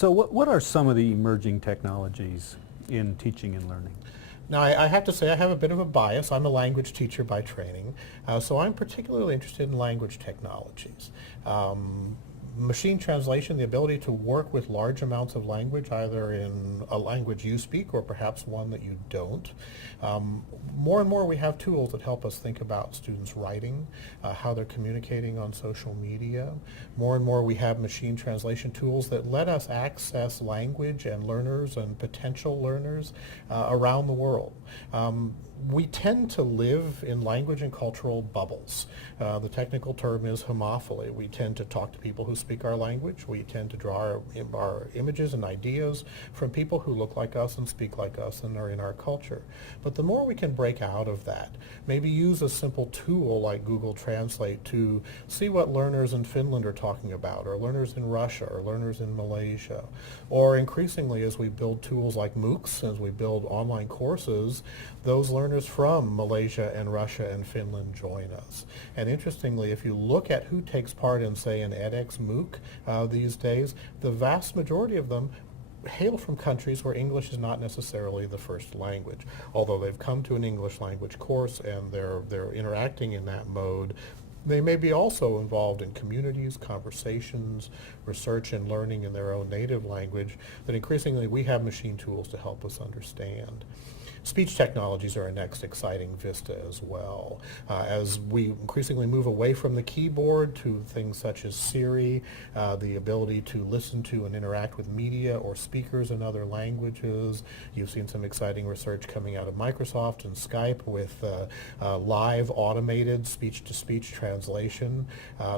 So what are some of the emerging technologies in teaching and learning? Now, I have to say I have a bit of a bias. I'm a language teacher by training, so I'm particularly interested in language technologies. Machine translation, the ability to work with large amounts of language, either in a language you speak or perhaps one that you don't. More and more we have tools that help us think about students' writing, how they're communicating on social media. More and more we have machine translation tools that let us access language and learners and potential learners around the world. We tend to live in language and cultural bubbles. The technical term is homophily. We tend to talk to people who speak our language. We tend to draw our images and ideas from people who look like us and speak like us and are in our culture. But the more we can break out of that, maybe use a simple tool like Google Translate to see what learners in Finland are talking about, or learners in Russia, or learners in Malaysia. Or increasingly, as we build tools like MOOCs, as we build online courses, those learners from Malaysia and Russia and Finland join us. And interestingly, if you look at who takes part in, say, an edX MOOC these days, the vast majority of them hail from countries where English is not necessarily the first language. Although they've come to an English language course and they're interacting in that mode, they may be also involved in communities, conversations, research and learning in their own native language that increasingly we have machine tools to help us understand. Speech technologies are our next exciting vista as well. As we increasingly move away from the keyboard to things such as Siri, the ability to listen to and interact with media or speakers in other languages. You've seen some exciting research coming out of Microsoft and Skype with live automated speech-to-speech translation.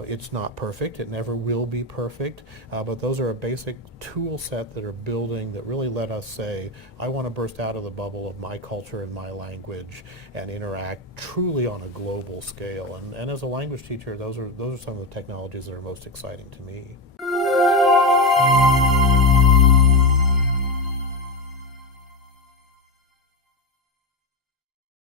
It's not perfect. It never will be perfect, but those are a basic tool set that are building that really let us say, I want to burst out of the bubble of my culture and my language and interact truly on a global scale. And as a language teacher, those are some of the technologies that are most exciting to me.